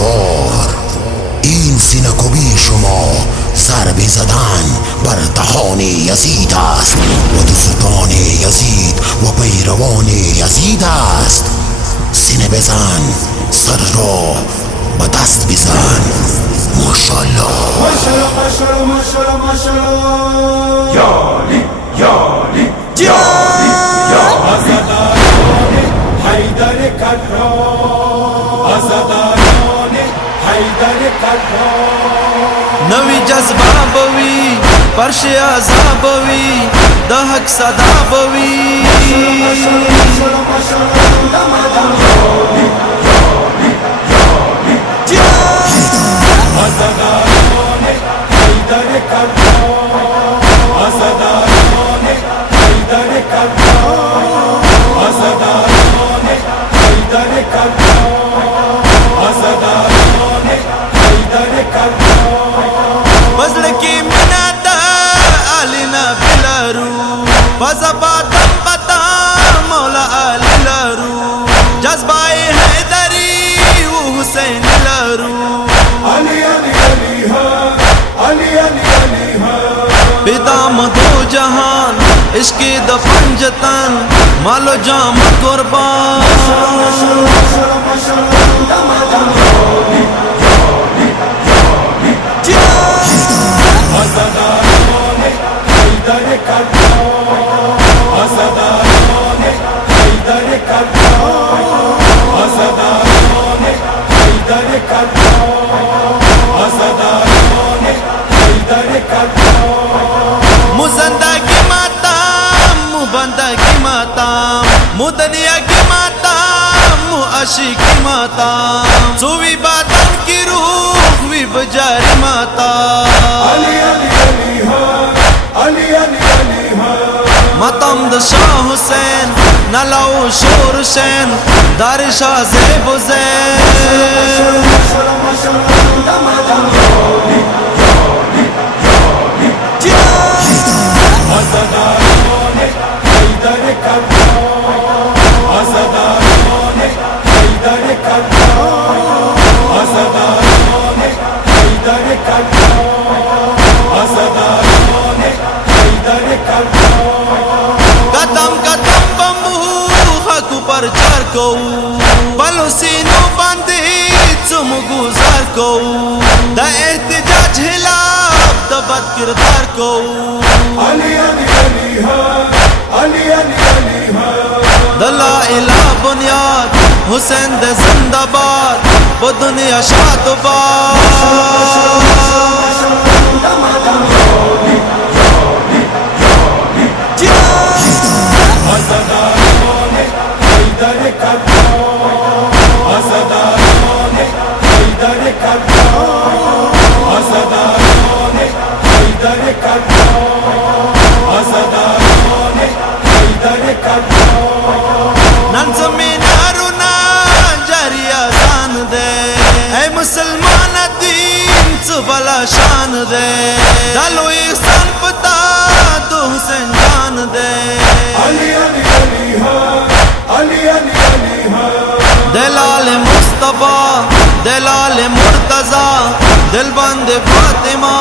کشور. N سینه کوبی شما ضربه زدن بر دهان یزید است و دوستان یزید و پیروان یزید است. سینه بزن، سر را به دست بزن. ماشاءالله ماشاءالله ماشاءالله ماشاءالله یالی یالی یالی یا آزادان حیدر کرار، آزادان حیدر کرار. نوی جذبه بوی پرش عذاب بوی د حق صدا بوی. آزادان حیدر کرار، آزادان حیدر کرار، آزادان حیدر کرار، آزادان حیدر کرار. بزل کی مینا دا علی نبی لرو، بزبادم بتا مولا علی لرو. جذبه حیدری و حسین لرو. علی علی علی ها، علی علی علی ها. بدام دو جهان عشق د پنجتن مالو جام قربان. آزادان حیدر کرار، آزادان حیدر کرار، آزادان حیدر کرار، آزادان حیدر کرار. مو زندگی ماتم، مو بندگی ماتم، مو دنیا کی ماتم، مو عشقی ماتم. سوی بادن کی روح وی بجاری ماتم. علی علی علی ها، علی علی علی ها. ماتم د شاه حسین نلاو شور حسین دار شاه زیب حسین. آزادان حیدر کرار، آزادان حیدر کرار، آزادان حیدر کرار، آزادان حیدر کرار. قدم قدم بمو حق پر چار کو بلو سینو باندې څوم گزار کو. د احتجاج خلاف د بد کردار کو. علی علی علی ها، علی علی علی ها. د لا اله بنیاد حسین د زندہ باد په دنیا شاد باد. آزادان حیدر کرار، آزادان حیدر کرار، آزادان حیدر کرار، آزادان حیدر کرار. نن زمینارونه جاری آسان دے اے مسلمان دین څه بلا شان دے. دلو احسان پتا دو حسین جان دے. علی علی علی ها، علی علی علی ها. دلال مصطفی دلال مرتضی دل بند فاطمہ.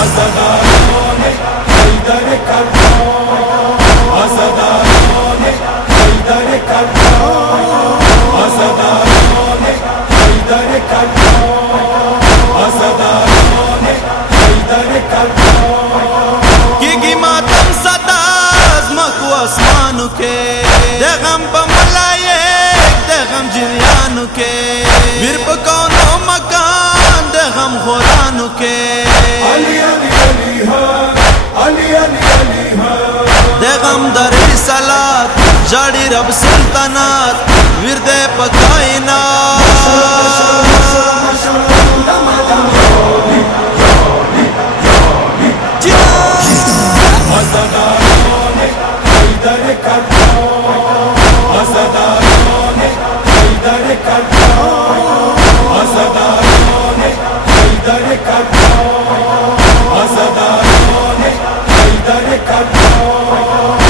آزادان حیدر کرار، آزادان حیدر کرار، آزادان حیدر کرار، آزادان حیدر کرار. کی ماتم صدا ازمکو اسمانو کے د غم په ملائک د غم جریانو کے. ویر په کونو مکان د غم خورانو کے. علی علی علی ها، علی علی علی ها. د غم در رسالات جاڑی رب سلطنات ورد په کائنات. آزادان حیدر کرار، آزادان حیدر کرار، آزادان حیدر کرار، آزادان حیدر کرار.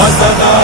Azadar,